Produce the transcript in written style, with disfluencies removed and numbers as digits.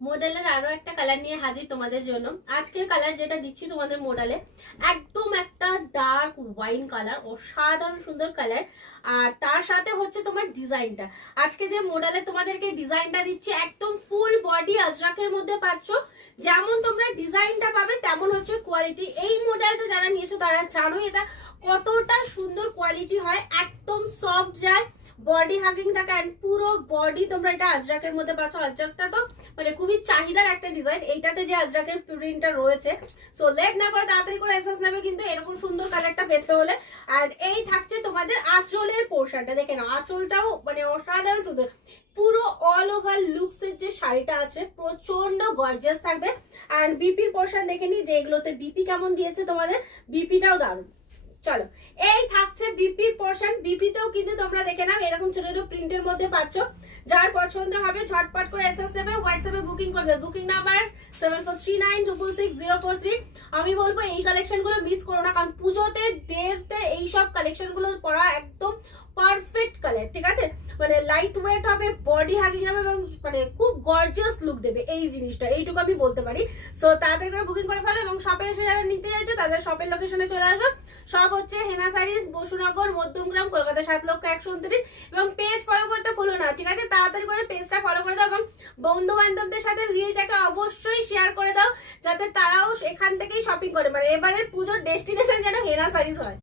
মডেলের আরো একটা কালার নিয়ে হাজির তোমাদের জন্য। আজকের কালার যেটা দিচ্ছি তোমাদের মডেলে একদম একটা ডার্ক ওয়াইন কালার, অসাধারণ সুন্দর কালার। আর তার সাথে হচ্ছে তোমার ডিজাইনটা, আজকে যে মডেলে তোমাদেরকে ডিজাইনটা দিচ্ছি একদম ফুল বডি আজরাকের মধ্যে পাচ্ছ। যেমন তোমরা ডিজাইনটা পাবে তেমন হচ্ছে কোয়ালিটি। এই মডেলটা যারা নিয়েছো তারা জানোই এটা কতটা সুন্দর কোয়ালিটি হয়, একদম সফট যায়, বডি হাগিং থাকে। এন্ড পুরো বডি তোমরা এটা আজরাকের মধ্যে পাচ্ছ। আজরাকটা তো মানে খুবই চাহিদার একটা ডিজাইন, এইটাতে যে আজরাকের প্রিন্টটা রয়েছে। সো লেট না করে তাড়াতাড়ি করে এক্সেস নেবে কিন্তু এরকম সুন্দর কালারটা পেতে হলে। আর এই থাকছে তোমাদের আঁচলের পোর্শনটা, দেখে নাও আঁচলটাও মানে অসাধারণ সুন্দর। পুরো অল ওভার লুকস এর যে শাড়িটা আছে প্রচন্ড গর্জিয়াস থাকবে। আর বিপির পোর্শন দেখে নি যে এগুলোতে বিপি কেমন দিয়েছে তোমাদের, বিপিটাও দারুণ। চলো এই থাকছে বিপির পোর্শন। বিপিতেও কিন্তু তোমরা দেখে নাও এরকম ছোট ছোট প্রিন্টের মধ্যে পাচ্ছ। যার পছন্দ হবে ঝটপট করে এসএস নেবে, হোয়াটসঅ্যাপে বুকিং করবে। Booking number 7439666043। আমি বলবো এই কালেকশন গুলো মিস করো না, কারণ পুজোতে ডেতে এইসব কালেকশন গুলো পরা একদম পারফেক্ট কালার, ঠিক আছে? মানে লাইট ওয়েট হবে, বডি হাগিং হবে এবং মানে খুব গর্জিয়াস লুক দেবে এই জিনিসটা, এইটুকু আমি বলতে পারি। সো তাড়াতাড়ি করে বুকিং করে ফেলো এবং শপে এসে যারা নিতে চাইছো তাদের শপের লোকেশনে চলে আসো। সব হচ্ছে হেনা শাড়িজ, বসুনগর, মধ্যমগ্রাম, কলকাতা 7,129। এবং পেজ ফলো করতে ভুলো না, ঠিক আছে? তাড়াতাড়ি করে পেজটা ফলো করে দাও এবং বন্ধু বান্ধবদের সাথে রিলটাকে অবশ্যই শেয়ার করে দাও যাতে তারাও এখান থেকেই শপিং করে। মানে এবারের পুজোর ডেস্টিনেশন যেন হেনা শাড়িজ হয়।